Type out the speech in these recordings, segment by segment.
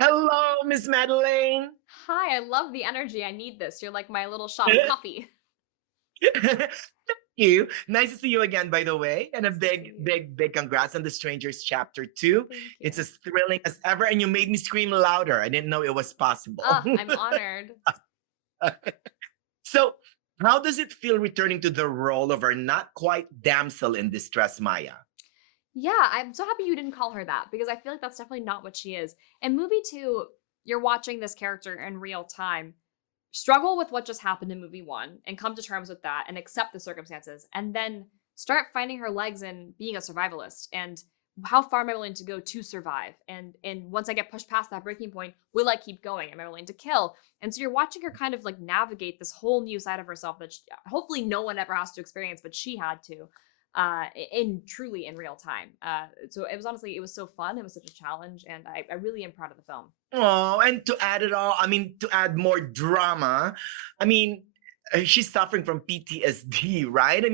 Hello, Miss Madelaine. Hi, I love the energy. I need this. You're like my little shot of coffee. Thank you. Nice to see you again, by the way. And a Nice to see big, you. big, big congrats on The Strangers Chapter 2. Thank It's you. as thrilling as ever, and you made me scream louder. I didn't know it was possible. I'm honored. So, how does it feel returning to the role of our not quite damsel in distress, Maya? Yeah, I'm so happy you didn't call her that because I feel like that's definitely not what she is. And movie two, you're watching this character in real time struggle with what just happened in movie one and come to terms with that and accept the circumstances and then start finding her legs in being a survivalist and how far am I willing to go to survive and once I get pushed past that breaking point, will I keep going? Am I willing to kill? And so you're watching her kind of like navigate this whole new side of herself that hopefully no one ever has to experience, but she had to in truly in real time. So it was honestly, it was so fun. It was such a challenge, and I really am proud of the film. Oh, and to add it all, to add more drama, I mean, she's suffering from PTSD, right?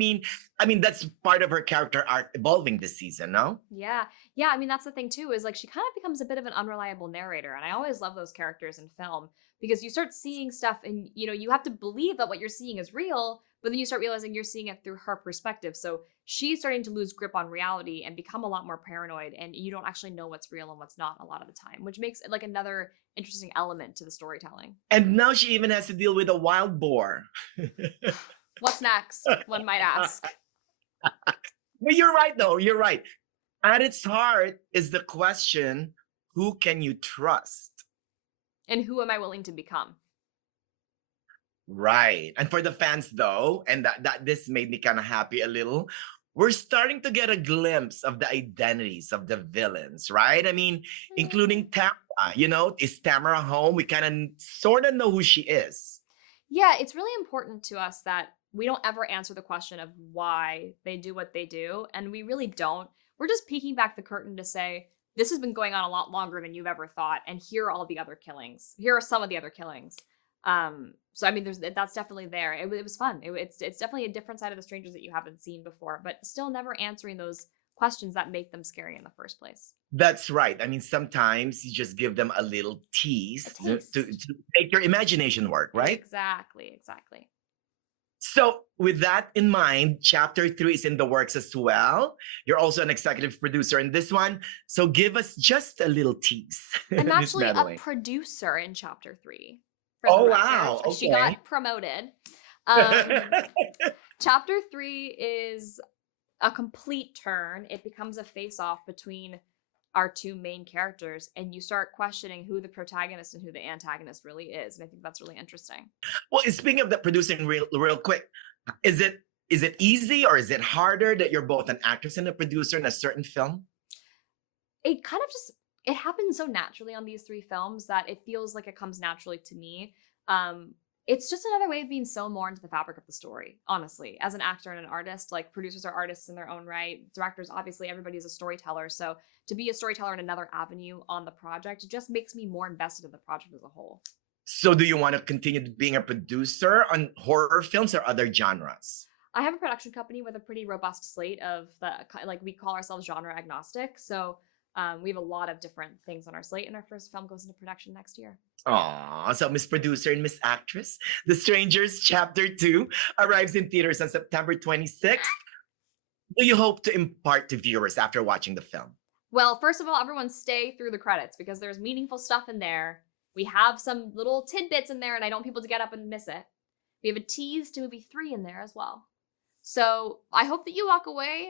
That's part of her character arc evolving this season, no? Yeah. Yeah, I mean, that's the thing too, is like she kind of becomes a bit of an unreliable narrator. And I always love those characters in film because you start seeing stuff and you have to believe that what you're seeing is real, but then you start realizing you're seeing it through her perspective. So she's starting to lose grip on reality and become a lot more paranoid, and you don't actually know what's real and what's not a lot of the time, which makes it like another interesting element to the storytelling. And now she even has to deal with a wild boar. What's next? One might ask. But you're right, though. You're right. At its heart is the question, who can you trust? And who am I willing to become? Right. And for the fans, though, and that this made me kind of happy a little, we're starting to get a glimpse of the identities of the villains, right? Mm. Including Tamara. Is Tamara home? We kind of sort of know who she is. Yeah, it's really important to us that we don't ever answer the question of why they do what they do. And we really don't. We're just peeking back the curtain to say, this has been going on a lot longer than you've ever thought. And here are all the other killings. Here are some of the other killings. So I mean, there's that's definitely there. It was fun. It's definitely a different side of the strangers that you haven't seen before, but still never answering those questions that make them scary in the first place. That's right. Sometimes you just give them a little A tease taste. to make your imagination work, right? Exactly, exactly. So, with that in mind, chapter 3 is in the works as well. You're also an executive producer in this one. So, give us just a little tease, I'm Miss actually a Madeline. producer in chapter 3, for the Oh, record. wow. She Okay. got promoted. Um, chapter 3 is a complete turn. It becomes a face-off between our two main characters, and you start questioning who the protagonist and who the antagonist really is. And I think that's really interesting. Well, speaking of the producing, real quick, is it easy or is it harder that you're both an actress and a producer in a certain film? It kind of just it happens so naturally on these 3 films that it feels like it comes naturally to me. Um, it's just another way of being so more into the fabric of the story, honestly. As an actor and an artist, like producers are artists in their own right. Directors, obviously, everybody's a storyteller. So to be a storyteller in another avenue on the project just makes me more invested in the project as a whole. So, do you want to continue being a producer on horror films or other genres? I have a production company with a pretty robust slate of like we call ourselves genre agnostic. So we have a lot of different things on our slate, and our first film goes into production next year. Aw, so Miss Producer and Miss Actress, The Strangers Chapter 2 arrives in theaters on September 26th. Do you hope to impart to viewers after watching the film? Well, first of all, everyone stay through the credits because there's meaningful stuff in there. We have some little tidbits in there, and I don't want people to get up and miss it. We have a tease to movie 3 in there as well. So I hope that you walk away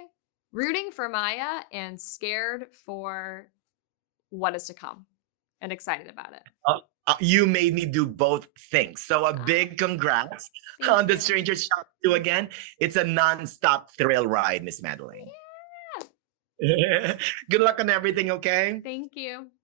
rooting for Maya and scared for what is to come and excited about it. You made me do both things. So a Ah, big congrats thank on The you. Strangers Chapter 2 again. It's a non-stop thrill ride, Miss Madeline. Yeah, Good luck on everything, okay? thank you.